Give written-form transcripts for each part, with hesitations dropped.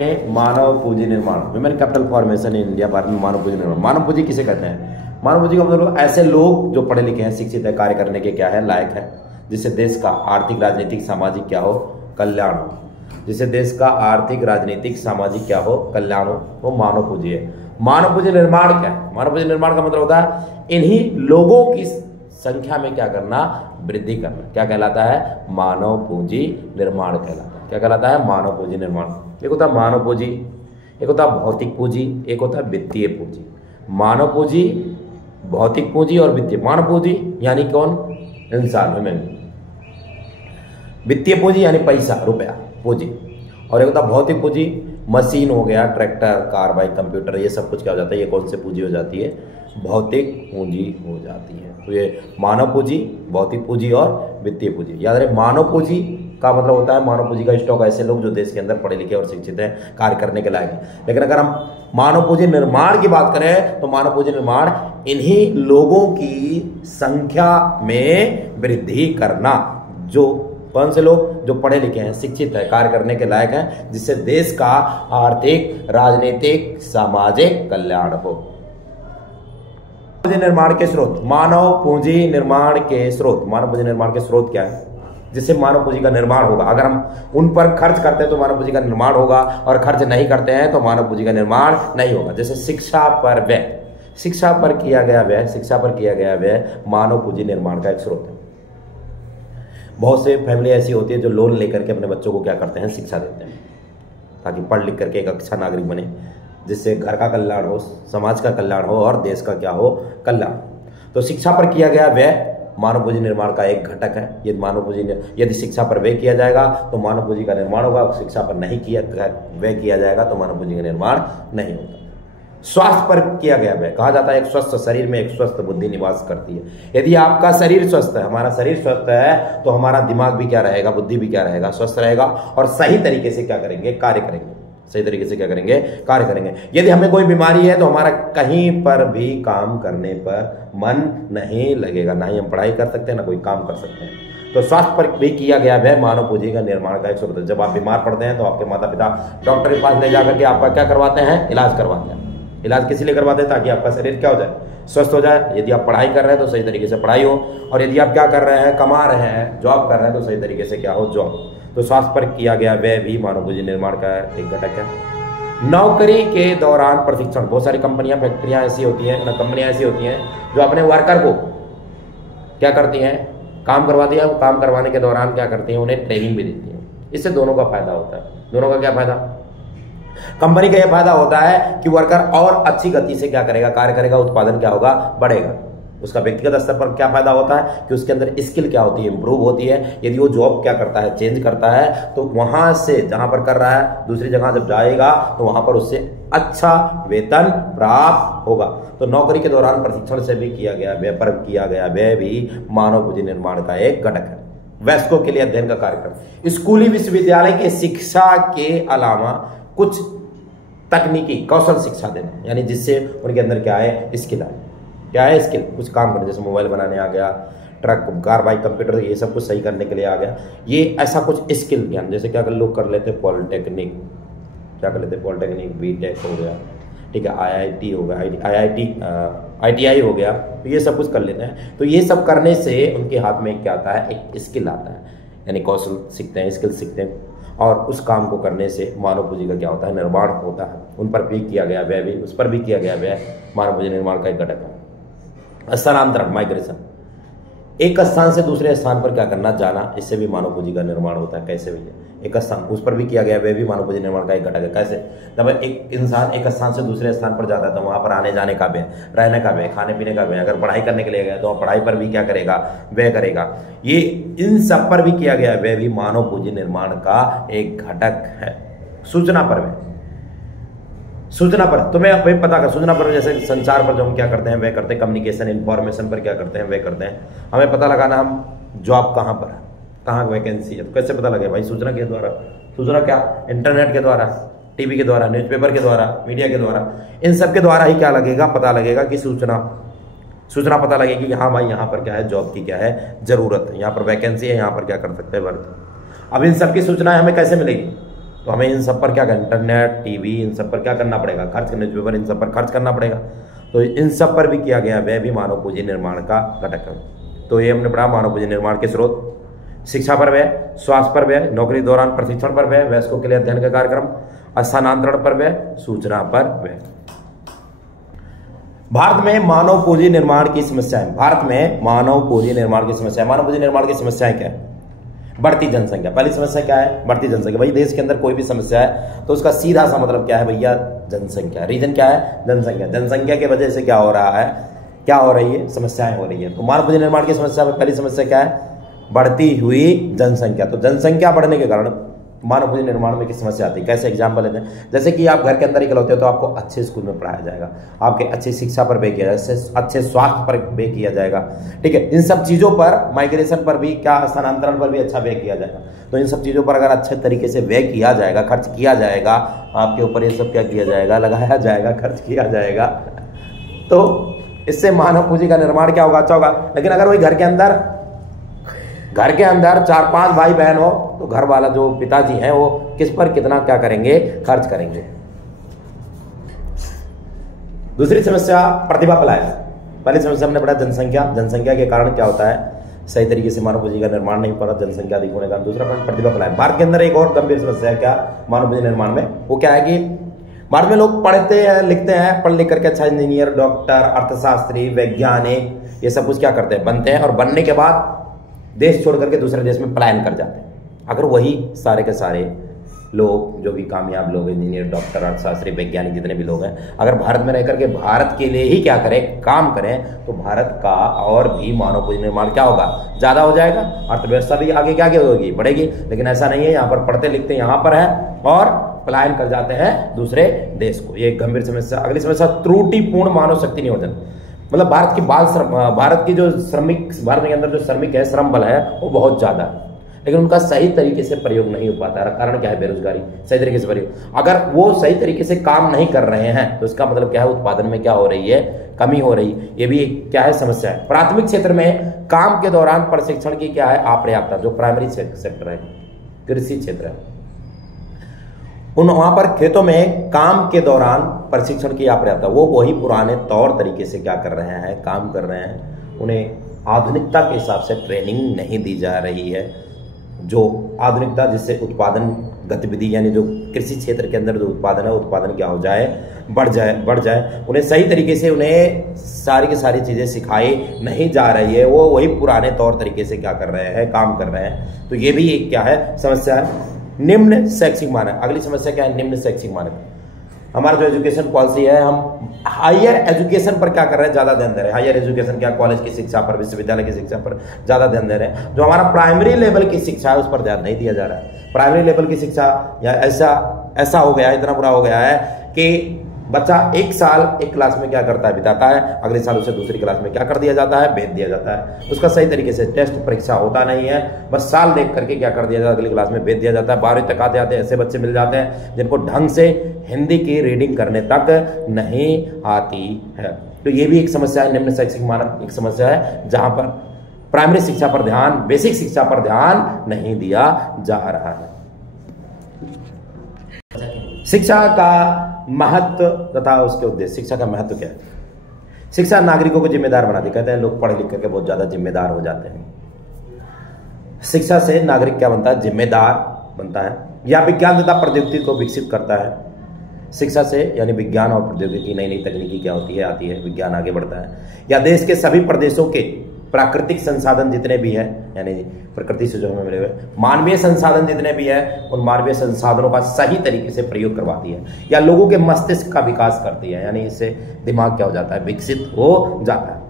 मानव पूंजी निर्माण, human capital formation in India. Bharat में मानव पूंजी निर्माण, मानव पूंजी किसे कहते हैं? मानव पूंजी का मतलब ऐसे लोग जो पढ़े लिखे हैं, शिक्षित है, कार्य करने के क्या है, लायक है, जिससे देश का आर्थिक राजनीतिक सामाजिक क्या हो, कल्याण हो। जिससे देश का आर्थिक राजनीतिक सामाजिक क्या हो, कल्याण हो, वो मानव पूंजी है। मानव पूंजी निर्माण क्या है? मानव पूंजी निर्माण का मतलब होता है इन्हीं लोगों की संख्या में क्या करना, वृद्धि करना। क्या कहलाता है? मानव पूंजी निर्माण कहलाता है। क्या कहलाता है? मानव पूंजी निर्माण। एक होता है मानव पूंजी, एक होता है भौतिक पूंजी, एक होता है वित्तीय पूंजी। मानव पूंजी, भौतिक पूंजी और वित्तीय। मानव पूंजी यानी कौन? इंसान, ह्यूमन। वित्तीय पूंजी यानी पैसा, रुपया, पूंजी। और एक होता है भौतिक पूंजी, मशीन हो गया, ट्रैक्टर, कार, बाइक, कंप्यूटर, ये सब कुछ क्या हो जाता है? ये कौन सी पूंजी हो जाती है? भौतिक पूंजी हो जाती है। तो ये मानव पूंजी, भौतिक पूंजी और वित्तीय पूंजी। याद रहे, मानव पूंजी का मतलब होता है मानव पूंजी का स्टॉक, ऐसे लोग जो देश के अंदर पढ़े लिखे और शिक्षित हैं, कार्य करने के लायक हैं। लेकिन अगर हम मानव पूंजी निर्माण की बात करें तो मानव पूंजी निर्माण इन्हीं लोगों की संख्या में वृद्धि करना। जो कौन से लोग? जो पढ़े लिखे हैं, शिक्षित है, कार्य करने के लायक हैं, जिससे देश का आर्थिक राजनीतिक सामाजिक कल्याण हो। पूंजी निर्माण के स्रोत, मानव पूंजी निर्माण के स्रोत। मानव पूंजी निर्माण के स्रोत क्या है? जिससे मानव पूंजी का निर्माण होगा। अगर हम उन पर खर्च करते हैं तो मानव पूंजी का निर्माण होगा, और खर्च नहीं करते हैं तो मानव पूंजी का निर्माण नहीं होगा। जैसे शिक्षा पर व्यय, शिक्षा पर किया गया व्यय, शिक्षा पर किया गया व्यय मानव पूंजी निर्माण का एक स्रोत है। बहुत से फैमिली ऐसी होती है जो लोन लेकर के अपने बच्चों को क्या करते हैं? शिक्षा देते हैं, ताकि पढ़ लिख करके एक अच्छा नागरिक बने, जिससे घर का कल्याण हो, समाज का कल्याण हो और देश का क्या हो, कल्याण। तो शिक्षा पर किया गया व्यय मानव पूंजी निर्माण का एक घटक है। ये मानव पूंजी, यदि शिक्षा पर व्यय किया जाएगा तो मानव पूंजी का निर्माण होगा, शिक्षा पर नहीं किया व्यय किया जाएगा तो मानव पूंजी का निर्माण नहीं होता। स्वास्थ्य पर किया गया व्यय, कहा जाता है एक स्वस्थ शरीर में एक स्वस्थ बुद्धि निवास करती है। यदि आपका शरीर स्वस्थ है, हमारा शरीर स्वस्थ है, तो हमारा दिमाग भी क्या रहेगा, बुद्धि भी क्या रहेगा, स्वस्थ रहेगा, और सही तरीके से क्या करेंगे, कार्य करेंगे। सही तरीके से क्या करेंगे, कार्य करेंगे। यदि हमें कोई बीमारी है तो हमारा कहीं पर भी काम करने पर मन नहीं लगेगा, ना ही हम पढ़ाई कर सकते हैं, ना कोई काम कर सकते हैं। तो स्वास्थ्य पर भी किया गया व्यय मानव पूंजी का निर्माण का एक स्रोत है। जब आप बीमार पड़ते हैं तो आपके माता पिता डॉक्टर के पास ले जाकर के आपका क्या करवाते हैं? इलाज करवाते हैं। इलाज किस लिए करवाते हैं? ताकि आपका शरीर क्या हो जाए, स्वस्थ हो जाए। यदि आप पढ़ाई कर रहे हैं तो सही तरीके से पढ़ाई हो, और यदि आप क्या कर रहे हैं, कमा रहे हैं, जॉब कर रहे हैं, तो सही तरीके से क्या हो, जॉब। तो स्वास्थ्य पर किया गया व्यय भी मानव पूंजी निर्माण का एक घटक है। नौकरी के दौरान प्रशिक्षण, बहुत सारी कंपनियां, फैक्ट्रियां ऐसी होती हैं, कंपनियां ऐसी होती हैं जो अपने वर्कर को क्या करती हैं, काम करवा दिया, वो काम करवाने के दौरान क्या करती हैं, उन्हें ट्रेनिंग भी देती हैं। इससे दोनों का फायदा होता है। दोनों का क्या फायदा? कंपनी का यह फायदा होता है कि वर्कर और अच्छी गति से क्या करेगा, कार्य करेगा, उत्पादन क्या होगा, बढ़ेगा। उसका व्यक्तिगत स्तर पर क्या फायदा होता है कि उसके अंदर स्किल क्या होती है, इंप्रूव होती है। यदि वो जॉब क्या करता है, चेंज करता है, तो वहां से जहां पर कर रहा है दूसरी जगह जब जाएगा तो वहां पर उससे अच्छा वेतन प्राप्त होगा। तो नौकरी के दौरान प्रशिक्षण से भी किया गया व्यय पर किया गया व्यय भी मानव पूंजी निर्माण का एक घटक है। वयस्कों के लिए अध्ययन का कार्यक्रम, स्कूली विश्वविद्यालय के शिक्षा के अलावा कुछ तकनीकी कौशल शिक्षा देना, यानी जिससे उनके अंदर क्या है, स्किल आए। क्या है? स्किल। कुछ काम करने, जैसे मोबाइल बनाने आ गया, ट्रक, कार, बाइक, कंप्यूटर, ये सब कुछ सही करने के लिए आ गया। ये ऐसा कुछ स्किल ज्ञान, जैसे क्या कर लोग कर लेते हैं, पॉलिटेक्निक, क्या कर लेते हैं, पॉलिटेक्निक, बीटेक हो गया, ठीक है, आईआईटी हो गया, आईटीआई हो गया, तो ये सब कुछ कर लेते हैं। तो ये सब करने से उनके हाथ में क्या आता है, एक स्किल आता है, यानी कौशल सीखते हैं, स्किल सीखते हैं, और उस काम को करने से मानव पूंजी का क्या होता है, निर्माण होता है। उन पर भी किया गया व्यय भी, उस पर भी किया गया व्यय मानव पूंजी निर्माण का एक घटक है। स्थानांतरण, माइग्रेशन, एक स्थान से दूसरे स्थान पर क्या करना, जाना, इससे भी मानव पूंजी का निर्माण होता है। कैसे भैया? एक स्थान, उस पर भी किया गया व्यय भी मानव पूंजी निर्माण का एक घटक है। कैसे? जब एक इंसान एक स्थान से दूसरे स्थान पर जाता है तो वहां पर आने जाने का व्यय, रहने का व्यय, खाने पीने का व्यय, अगर पढ़ाई करने के लिए गया तो पढ़ाई पर भी क्या करेगा, व्यय करेगा। ये इन सब पर भी किया गया व्यय भी मानव पूंजी निर्माण का एक घटक है। सूचना पर व्यय, सूचना पर तुम्हें भाई पता कर, सूचना पर जैसे संचार पर जो हम क्या करते हैं, वह करते हैं, कम्युनिकेशन, इंफॉर्मेशन पर क्या करते हैं, वह करते हैं। हमें पता लगाना हम जॉब कहाँ पर है, कहाँ वैकेंसी है, तो कैसे पता लगे भाई? सूचना के द्वारा। सूचना क्या? इंटरनेट के द्वारा, टीवी के द्वारा, न्यूज़पेपर के द्वारा, मीडिया के द्वारा, इन सब के द्वारा ही क्या लगेगा, पता लगेगा कि सूचना पता लगेगी कि हाँ भाई यहाँ पर क्या है, जॉब की क्या है जरूरत है, यहाँ पर वैकेंसी है, यहाँ पर क्या कर सकते हैं वर्क। अब इन सब की सूचनाएं हमें कैसे मिलेगी? तो हमें इन सब पर क्या करना, इंटरनेट, टीवी, इन सब पर क्या करना पड़ेगा, खर्च, न्यूज़पेपर, इन सब पर खर्च करना पड़ेगा। तो इन सब पर भी किया गया व्यय भी मानव पूंजी निर्माण का घटक है। तो ये हमने पढ़ा मानव पूंजी निर्माण के स्रोत, शिक्षा पर व्यय, स्वास्थ्य पर व्यय, नौकरी दौरान प्रशिक्षण पर व्यय, वयस्कों के लिए अध्ययन का कार्यक्रम, स्थानांतरण पर व्यय, सूचना पर व्यय। भारत में मानव पूंजी निर्माण की समस्याएं, भारत में मानव पूंजी निर्माण की समस्या, मानव पूंजी निर्माण की समस्याएं क्या है? बढ़ती जनसंख्या। पहली समस्या क्या है? बढ़ती जनसंख्या। भाई देश के अंदर कोई भी समस्या है तो उसका सीधा सा मतलब क्या है भैया? जनसंख्या। रीजन क्या है? जनसंख्या। जनसंख्या की वजह से क्या हो रहा है, क्या हो रही है? समस्याएं हो रही है। तो मानव पूंजी निर्माण की समस्या में पहली समस्या क्या है? बढ़ती हुई जनसंख्या। तो जनसंख्या बढ़ने के कारण मानव पूंजी निर्माण में की समस्या आती है। कैसे एग्जाम्पल लेते हैं? जैसे कि आप घर के अंदर इकलौते हो तो आपको अच्छे स्कूल में पढ़ाया जाएगा, आपके अच्छी शिक्षा पर व्यय किया जाएगा, अच्छे स्वास्थ्य पर व्यय किया जाएगा, ठीक है। इन सब चीजों पर, माइग्रेशन पर भी, क्या स्थानांतरण पर भी अच्छा व्यय किया जाएगा। तो इन सब चीजों पर अगर अच्छे तरीके से व्यय किया जाएगा, खर्च किया जाएगा, आपके ऊपर ये सब क्या किया जाएगा? लगाया जाएगा, खर्च किया जाएगा, तो इससे मानव पूंजी का निर्माण क्या होगा? अच्छा होगा। लेकिन अगर वही घर के अंदर 4-5 भाई बहन हो तो घर वाला जो पिताजी हैं वो किस पर कितना क्या करेंगे? खर्च करेंगे। दूसरी समस्या प्रतिभा पलायन। पहली समस्या हमने पढ़ा जनसंख्या। जनसंख्या के कारण क्या होता है? सही तरीके से मानव पूंजी का निर्माण नहीं हो रहा, जनसंख्या अधिक होने का। दूसरा पॉइंट प्रतिभा पलायन। भारत के अंदर एक और गंभीर समस्या है क्या मानव पूंजी निर्माण में? वो क्या है कि भारत में लोग पढ़ते हैं, लिखते हैं, पढ़ लिख करके अच्छा इंजीनियर, डॉक्टर, अर्थशास्त्री, वैज्ञानिक, ये सब कुछ क्या करते हैं? बनते हैं, और बनने के बाद देश छोड़ करके दूसरे देश में पलायन कर जाते हैं। अगर वही सारे के सारे लोग, जो भी कामयाब लोग, इंजीनियर, डॉक्टर, अर्थशास्त्री, वैज्ञानिक, जितने भी लोग हैं, अगर भारत में रह करके भारत के लिए ही क्या करें? काम करें, तो भारत का और भी मानव पूंजी निर्माण क्या होगा? ज्यादा हो जाएगा, अर्थव्यवस्था भी आगे क्या होगी? बढ़ेगी। लेकिन ऐसा नहीं है, यहाँ पर पढ़ते लिखते यहाँ पर है और पलायन कर जाते हैं दूसरे देश को। ये एक गंभीर समस्या। अगली समस्या त्रुटिपूर्ण मानव शक्ति नियोजन। मतलब भारत की बाल श्रम, भारत की जो श्रमिक, भारत के अंदर जो श्रमिक है, श्रम बल है, वो बहुत ज्यादा है, लेकिन उनका सही तरीके से प्रयोग नहीं हो पाता है। कारण क्या है? बेरोजगारी। सही तरीके से प्रयोग, अगर वो सही तरीके से काम नहीं कर रहे हैं तो इसका मतलब क्या है? उत्पादन में क्या हो रही है? कमी हो रही। ये भी क्या है? समस्या है। प्राथमिक क्षेत्र में काम के दौरान प्रशिक्षण की क्या है? अपर्याप्तता। जो प्राइमरी सेक्टर है, कृषि क्षेत्र है, वहां पर खेतों में काम के दौरान प्रशिक्षण की अपर्याप्तता। वो वही पुराने तौर तरीके से क्या कर रहे हैं? काम कर रहे हैं। उन्हें आधुनिकता के हिसाब से ट्रेनिंग नहीं दी जा रही है। जो आधुनिकता, जिससे उत्पादन गतिविधि, यानी जो कृषि क्षेत्र के अंदर जो उत्पादन है, उत्पादन क्या हो जाए? बढ़ जाए। उन्हें सही तरीके से उन्हें सारी की सारी चीजें सिखाई नहीं जा रही है। वो वही पुराने तौर तरीके से क्या कर रहे हैं? काम कर रहे हैं। तो ये भी एक क्या है? समस्या है। निम्न शैक्षिक मानक। अगली समस्या क्या है? निम्न शैक्षिक मानक। हमारा जो एजुकेशन पॉलिसी है, हम हायर एजुकेशन पर क्या कर रहे हैं? ज्यादा ध्यान दे रहे हैं। हायर एजुकेशन क्या? कॉलेज की शिक्षा पर, विश्वविद्यालय की शिक्षा पर ज्यादा ध्यान दे रहे हैं। जो हमारा प्राइमरी लेवल की शिक्षा है उस पर ध्यान नहीं दिया जा रहा है। प्राइमरी लेवल की शिक्षा या ऐसा हो गया है, इतना बुरा हो गया है कि बच्चा 1 साल एक क्लास में क्या करता है? बिताता है, अगले साल उसे दूसरी क्लास में क्या कर दिया जाता है? भेज दिया जाता है। उसका सही तरीके से टेस्ट परीक्षा होता नहीं है, बस साल देख करके क्या कर दिया जाता है? अगली क्लास में भेज दिया जाता है। 12वीं तक आते आते ऐसे बच्चे मिल जाते हैं जिनको ढंग से हिंदी की रीडिंग करने तक नहीं आती है। तो ये भी एक समस्या है। निम्न शैक्षिक मानक एक समस्या है, जहां पर प्राइमरी शिक्षा पर ध्यान, बेसिक शिक्षा पर ध्यान नहीं दिया जा रहा है। शिक्षा का महत्व तथा उसके उद्देश्य। शिक्षा का महत्व क्या है? शिक्षा नागरिकों को जिम्मेदार बनाती। कहते हैं लोग पढ़ लिख करके बहुत ज्यादा जिम्मेदार हो जाते हैं। शिक्षा से नागरिक क्या बनता है? जिम्मेदार बनता है। या विज्ञान तथा प्रौद्योगिकी को विकसित करता है। शिक्षा से यानी विज्ञान और प्रौद्योगिकी, नई नई तकनीकी क्या होती है? आती है, विज्ञान आगे बढ़ता है। या देश के सभी प्रदेशों के प्राकृतिक संसाधन जितने भी हैं, यानी प्रकृति से जो हमें मिले हुए मानवीय संसाधन जितने भी हैं, उन मानवीय संसाधनों का सही तरीके से प्रयोग करवाती है। या लोगों के मस्तिष्क का विकास करती है, यानी इससे दिमाग क्या हो जाता है? विकसित हो जाता है।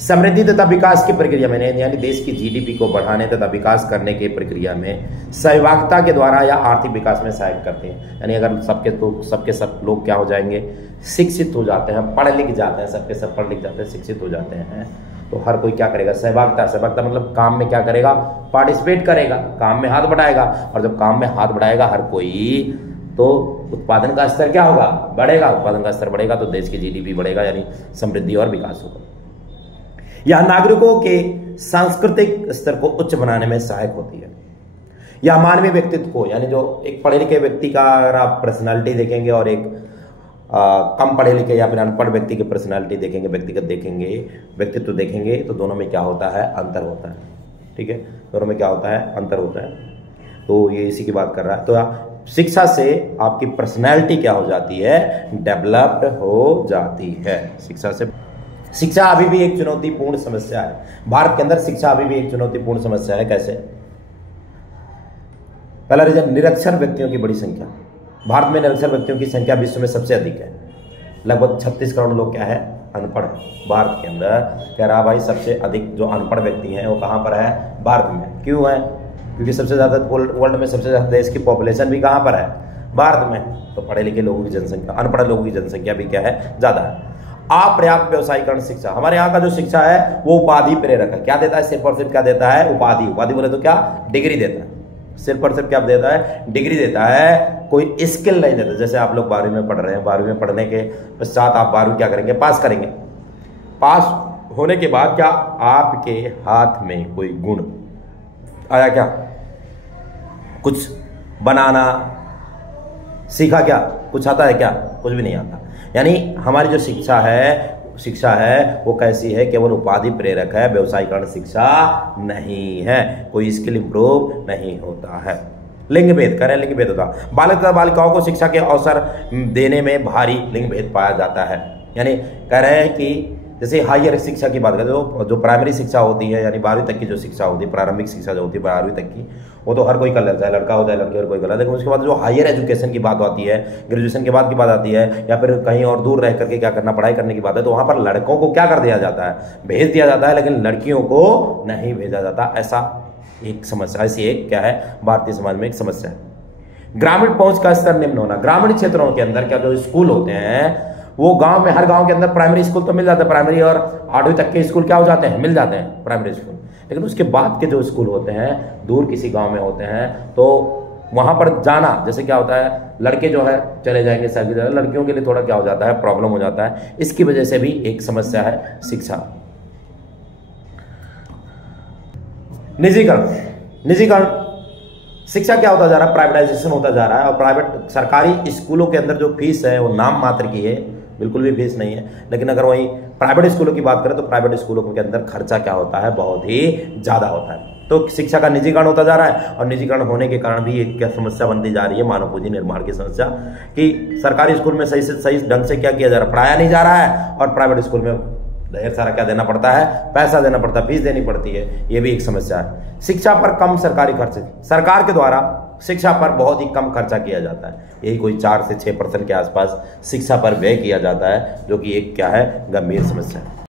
समृद्धि तथा विकास की प्रक्रिया में, यानी देश की जीडीपी को बढ़ाने तथा विकास करने की प्रक्रिया में सहभागिता के द्वारा या आर्थिक विकास में सहायक करते हैं। यानी अगर सब लोग क्या हो जाएंगे? शिक्षित हो जाते हैं, पढ़ लिख जाते हैं, सबके सब पढ़ लिख जाते हैं, शिक्षित हो जाते हैं, तो हर कोई क्या करेगा? सहभागिता मतलब काम में क्या करेगा? पार्टिसिपेट करेगा, काम में हाथ बढ़ाएगा। और जब काम में हाथ बढ़ाएगा हर कोई, तो उत्पादन का स्तर क्या होगा? बढ़ेगा। उत्पादन का स्तर बढ़ेगा तो देश की जीडीपी बढ़ेगा, यानी समृद्धि और विकास होगा। यह नागरिकों के सांस्कृतिक स्तर को उच्च बनाने में सहायक होती है। या मानवीय व्यक्तित्व को, यानी जो एक पढ़े लिखे व्यक्ति का अगर आप पर्सनालिटी देखेंगे और एक कम पढ़े लिखे या फिर अनपढ़ व्यक्ति की पर्सनालिटी देखेंगे, व्यक्तिगत देखेंगे, व्यक्तित्व देखेंगे, तो दोनों में क्या होता है, अंतर होता है। ठीक है, दोनों में क्या होता है, अंतर होता है। तो ये इसी की बात कर रहा है। तो शिक्षा से आपकी पर्सनैलिटी क्या हो जाती है, डेवलप्ड हो जाती है। शिक्षा अभी भी एक चुनौतीपूर्ण समस्या है भारत के अंदर। शिक्षा अभी भी एक चुनौतीपूर्ण समस्या है। कैसे? पहला रीजन, निरक्षर व्यक्तियों की बड़ी संख्या। भारत में निरक्षर व्यक्तियों की संख्या विश्व में सबसे अधिक है। लगभग 36 करोड़ लोग क्या है, अनपढ़ है भारत के अंदर। कह रहा भाई सबसे अधिक जो अनपढ़ व्यक्ति हैं वो कहाँ पर है, भारत में। क्यों है? क्योंकि सबसे ज़्यादा वर्ल्ड में सबसे ज़्यादा देश की पॉपुलेशन भी कहाँ पर है, भारत में। तो पढ़े लिखे लोगों की जनसंख्या, अनपढ़ लोगों की जनसंख्या भी क्या है, ज़्यादा है। अपर्याप्त व्यवसायीकरण शिक्षा। हमारे यहाँ का जो शिक्षा है वो उपाधि प्रेरक है। क्या देता है? सिर्फ और सिर्फ क्या देता है, उपाधि। उपाधि बोले तो क्या, डिग्री देता है। सिर्फ और सिर्फ क्या देता है, डिग्री देता है, कोई स्किल नहीं देता। जैसे आप लोग 12वीं में पढ़ रहे हैं, 12वीं में पढ़ने के पश्चात आप 12वीं क्या करेंगे, पास करेंगे। पास होने के बाद क्या आपके हाथ में कोई गुण आया? क्या कुछ बनाना सीखा? क्या कुछ आता है? क्या कुछ भी नहीं आता। यानी हमारी जो शिक्षा है वो कैसी है, केवल उपाधि प्रेरक है, व्यवसायीकरण शिक्षा नहीं है, कोई स्किल इंप्रूव नहीं होता है। लिंग भेद करें, लिंग भेद होता, बालक तथा बालिकाओं को शिक्षा के अवसर देने में भारी लिंग भेद पाया जाता है। यानी कह रहे हैं कि जैसे हायर शिक्षा की बात करें तो जो प्राइमरी शिक्षा होती है, यानी 12वीं तक की जो शिक्षा होती है, प्रारंभिक शिक्षा जो होती है 12वीं तक की, वो तो हर कोई कर लेता है, लड़का हो चाहे लड़की, और कोई कर लेता है। लेकिन उसके बाद जो हायर एजुकेशन की बात आती है, ग्रेजुएशन के बाद की बात आती है, या फिर कहीं और दूर रह करके क्या करना, पढ़ाई करने की बात है, तो वहाँ पर लड़कों को क्या कर दिया जाता है, भेज दिया जाता है, लेकिन लड़कियों को नहीं भेजा जाता। ऐसा एक समस्या, ऐसी एक क्या है, भारतीय समाज में एक समस्या है। ग्रामीण पहुंच का स्तर निम्न होना। ग्रामीण क्षेत्रों के अंदर क्या जो स्कूल होते हैं वो गांव में, हर गांव के अंदर प्राइमरी स्कूल तो मिल जाता है, प्राइमरी और 8वीं तक के स्कूल क्या हो जाते हैं, मिल जाते हैं प्राइमरी स्कूल। लेकिन उसके बाद के जो स्कूल होते हैं दूर किसी गांव में होते हैं, तो वहां पर जाना, जैसे क्या होता है, लड़के जो है चले जाएंगे शहर की तरफ, लड़कियों के लिए थोड़ा क्या हो जाता है, प्रॉब्लम हो जाता है। इसकी वजह से भी एक समस्या है शिक्षा। निजीकरण शिक्षा क्या होता जा रहा है, प्राइवेटाइजेशन होता जा रहा है। और प्राइवेट सरकारी स्कूलों के अंदर जो फीस है वो नाम मात्र की है, बिल्कुल भी फीस नहीं है। लेकिन अगर वहीं प्राइवेट स्कूलों की बात करें तो प्राइवेट स्कूलों के अंदर खर्चा क्या होता है, बहुत ही ज्यादा होता है। तो शिक्षा का निजीकरण होता जा रहा है, और निजीकरण होने के कारण भी एक क्या समस्या बनती जा रही है, मानव पूंजी निर्माण की समस्या, कि सरकारी स्कूल में सही से सही ढंग से क्या किया जा रहा है, पढ़ाया नहीं जा रहा है, और प्राइवेट स्कूल में ढेर सारा क्या देना पड़ता है, पैसा देना पड़ता है, फीस देनी पड़ती है। ये भी एक समस्या है। शिक्षा पर कम सरकारी खर्च, सरकार के द्वारा शिक्षा पर बहुत ही कम खर्चा किया जाता है। यही कोई 4 से 6% के आसपास शिक्षा पर व्यय किया जाता है, जो कि एक क्या है, गंभीर समस्या है।